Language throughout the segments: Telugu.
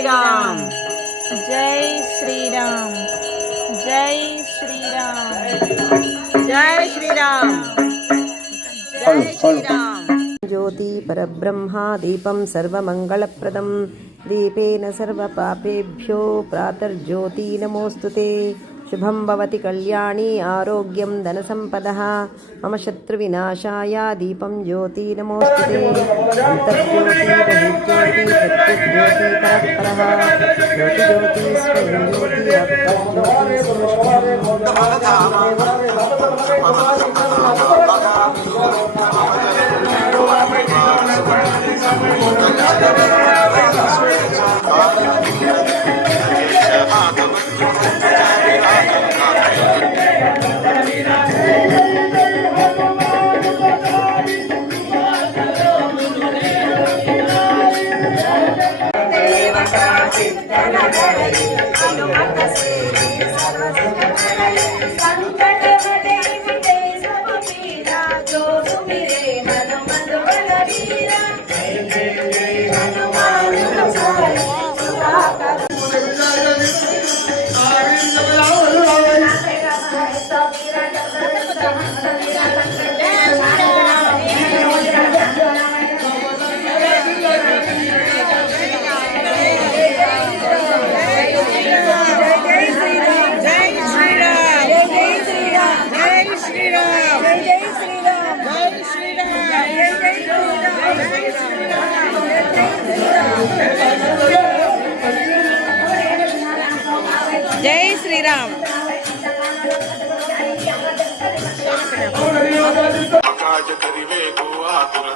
శ్రీరామ్. జై శ్రీరామ్. జై శ్రీరామ్. జై శ్రీరామ్. జై శ్రీరామ్. జ్యోతి పరబ్రహ్మ దీపం సర్వమంగళప్రదం దీపేన సర్వపాపేభ్యో ప్రాతర్జ్యోతి నమోస్తుతే శుభం భవతి కళ్యాణి ఆరోగ్యం ధనసంపదః మమ శత్రువినాశాయ దీపం జ్యోతి నమోస్తుతే అంతర్జ్యోతి బహిర్జ్యోతి ప్రత్యగ్జ్యోతి పరస్పరః జ్యోతి జ్యోతి స్వయం జ్యోతి జై శ్రీరామ్.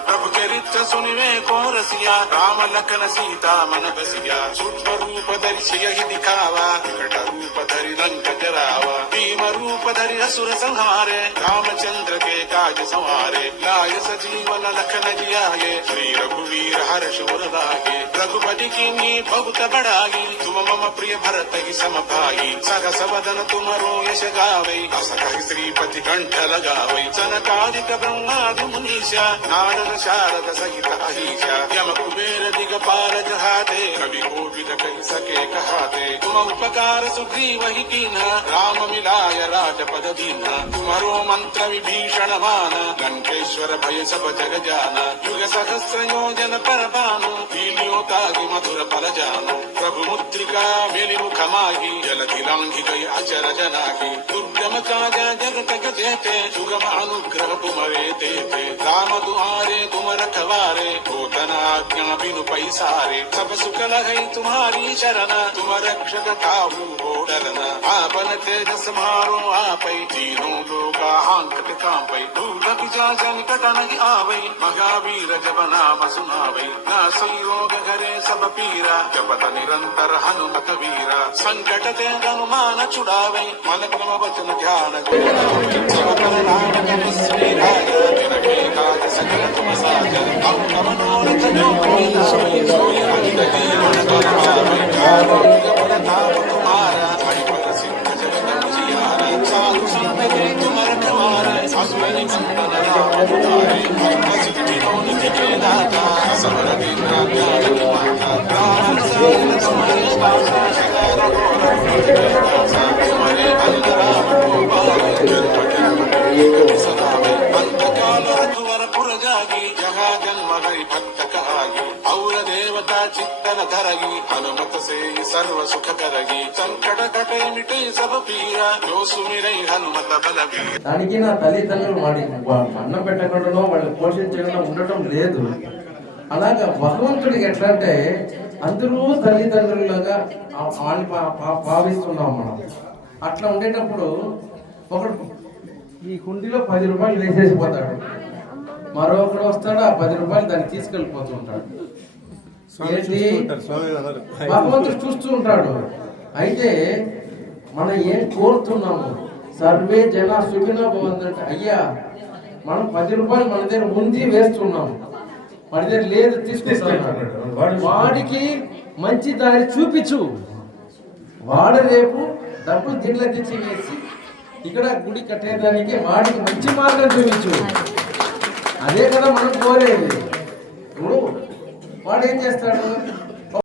प्रभु चरित्र सुनिवे को रसिया राम लखन सीता मन बसिया सूक्ष्म रूप धरि सियहि दिखावा विकट रूप धरि लंक जरावा भीम रूप धरि असुर संहारे रामचंद्र के काज संवारे लाय सजीवन लखन जियाए श्री रघुवीर हर्ष उर लागे रघुपति कीन्ही बहुत बड़ाई तुम मम प्रिय भरत ही सम भाई सहस वदन तुमरो यश गावै अस कहि श्रीपति कंठ लगावै सनकादिक ब्रह्मादि मुनीषा नारद शारद सहित अहिषा यम कुबेर दिगपाल जहाते कवि कोविद कहि सके कहाते तुम उपकार सुग्रीव ही कीन्हा राम मिलाय राजपद दीन्हा तुम्हारो मंत्र विभीषण मान लंकेश्वर भय सब जग जाना युग सहस्र योजन पर भानु लील्योताहि मधुर फल जानु प्रभु मुद्रिका मेलि मुख माहि जलधि लांघि गई अचर जनाहि दुर्गम काजा जगत जेते सुगम अनुग्रह तुम्हारे देते राम दुआरे तुम रखवारे होतन आज्ञा बिनु पैसारे सब सुख लहै तुम्हारी शरण तुम रक्षक काहू को डरना आपन तेज समारो आपै तीनों लोका हांकत कांपै दूर पिशाचन कट नहीं आवै महावीर जब नाम सुनावै नासै रोग घरे सब पीरा जपत निरंतर हनुमत वीरा संकट ते हनुमान छुड़ावै मन क्रम वचन ध्यान सब कर नाम जप श्री राज तिनके काज सकल तुम साजन हम तम मनोरथ जो कोई सोई अधिक जीवन पावै नाम तुम्हारा हरि पर सिद्ध जगत उजियारा साधु संत के तुम रखवारे असुरनि मंदन राम दुआरे हरि सिद्धि निज के दाता असवर दिन ज्ञान की माता राम साधन तुम्हारे पासा शिकार घोर तुम्हारे अंग राम को पावे कभी सदावे अंत काल रघुवर पुर जागी जहाँ जन्म हरि भक्त कहागी और देवता चित्तन धरगी हनुमत से सर्व सुख करगी संकट कटे मिटे सब पीरा जो सुमिरै हनुमत बलवीर. దానికి నా తల్లిదండ్రులు అన్నం పెట్టకుండా వాళ్ళు పోషించకుండా ఉండటం లేదు. అలాగా భగవంతుడికి ఎట్లా అంటే అందరూ తల్లిదండ్రులుగా వాళ్ళని భావిస్తున్నాం మనం. అట్లా ఉండేటప్పుడు ఒకడు ఈ కుండీలో 10 రూపాయలు వేసేసిపోతాడు, మరొకడు వస్తాడు ఆ 10 రూపాయలు దాన్ని తీసుకెళ్ళిపోతూ ఉంటాడు. భగవంతుడు చూస్తూ ఉంటాడు. అయితే మనం ఏం కోరుతున్నాము? సర్వే జన సుఖినో భవంతు. అయ్యా మనం 10 రూపాయలు మన దగ్గర ఉంది వేస్తున్నాము, మన దగ్గర లేదు తీసుకొస్తున్నాడు. వాడికి మంచి దారి చూపించు. వాడు రేపు డబ్బులు దీంట్లో తెచ్చి వేసి ఇక్కడ గుడి కట్టేదానికి వాడికి మంచి మార్గం చూపించు. అదే కదా మనం కోరేది. ఇప్పుడు వాడు ఏం చేస్తాడు?